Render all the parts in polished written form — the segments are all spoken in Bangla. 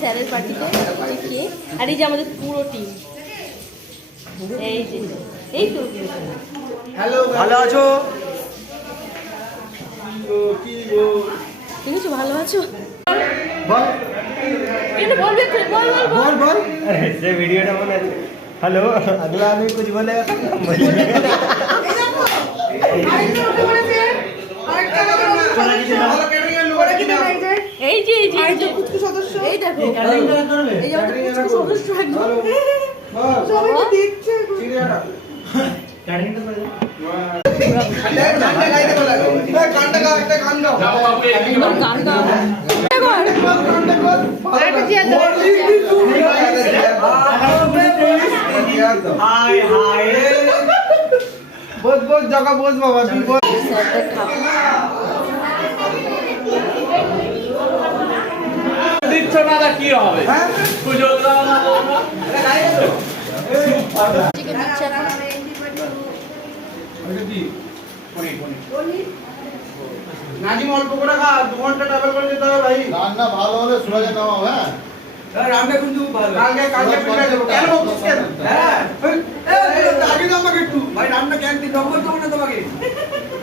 স্যারের পার্টিতে কে আর এই যে আমাদের পুরো টিম এই যে এই তো হ্যালো ভালো আছো ঠিক আছে ভালো আছো বল এটা বলবে বল বল বল বল से वीडियो मने আছে हेलो अगला आदमी कुछ बोलेगा এই যে এই যে এই যে কুচকু সদস্য এই দেখো এই যে আমাদের কুচকু সদস্য একদম সবাই দেখছে চিড়িয়াটা কাটিংটা করে গানটা গাও একটা গান গাও গান গাও हाय हाय बोल बोल जगह बोल बाबा तू बोल দিচ্ছ না দা কি হবে হ্যাঁ সুযোগ দাও না চিকেন দিচ্ছে এখন এটা কি পনি নাজিম অল্প করে খা 2 ঘন্টা ট্রাভেল করে যেতে হবে ভাই রান্না ভালো হলে সুরাজে নামাও হ্যাঁ রান্না কিন্তু ভালো কালকে ফিরে যাবো কেন বলছিস কেন হ্যাঁ আগে দাও আমাকে একটু ভাই রান্না ক্যান্টিন নম্বর দেবো না তোমাকে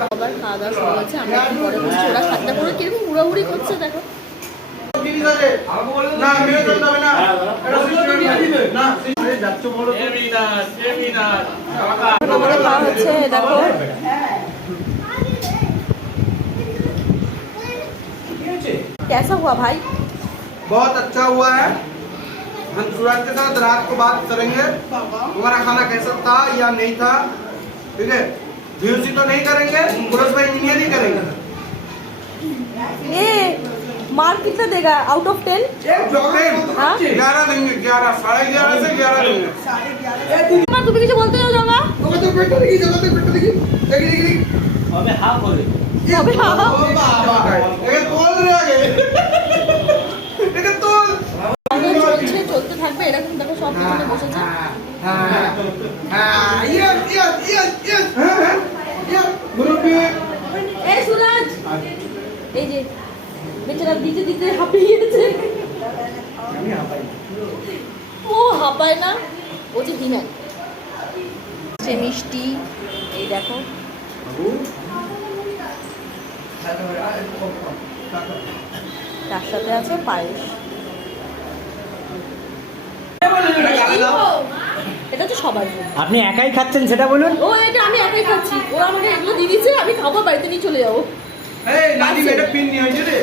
আবার খাওয়া দাওয়া শুরু হচ্ছে আমরা এখন পরে বসে ওরা খাটটা করে কিরকম উড়াউড়ি করছে দেখো না মেয়ে চলতে হবে না এটা সিস্টেম দিবে না যাচ্ছ বলো আমাদের খাওয়া হচ্ছে দেখো कैसा हुआ भाई बहुत अच्छा हुआ है हम सूरज के साथ रात को बात करेंगे तुम्हारा खाना कैसा था या नहीं था ठीक है व्यूसी तो नहीं करेंगे पुलिस भाई इंजीनियर ही करेंगे ये मार्क कितना देगा आउट ऑफ 10 हाँ 11 देंगे 11 11:30 से 11 देंगे তুমি কিছু বলতে চাও জামা তোকে তো পেটটা দেখি জগতে পেটটা দেখি দেখি দেখি হবে হাফ হবে হবে ও বাবা একে তোল রে আগে একে তোল চলছে চলতে থাকবে এরকম দেখো সব পিছনে বসেছে হ্যাঁ ইয়েস ইয়েস ইয়েস ইয়েস হ্যাঁ ইয়েস মুরব্বি এই সুরাজ এই যে বেচারা দিতে দিতে হাঁপিয়ে গেছে আমি হাঁপাই ও হাঁপায় না ও যে হিমেন সে মিষ্টি এই দেখো তার সাথে আছে পায়েস এটা তো সবার জন্য। আপনি একাই খাচ্ছেন সেটা বলুন ও এটা আমি একাই খাচ্ছি ও আমাকে এগুলো দিয়ে দিচ্ছে আমি খাবো বাড়িতে নিয়ে চলে যাবো এই নাদি এটা পিন নিয়ে হইছে রে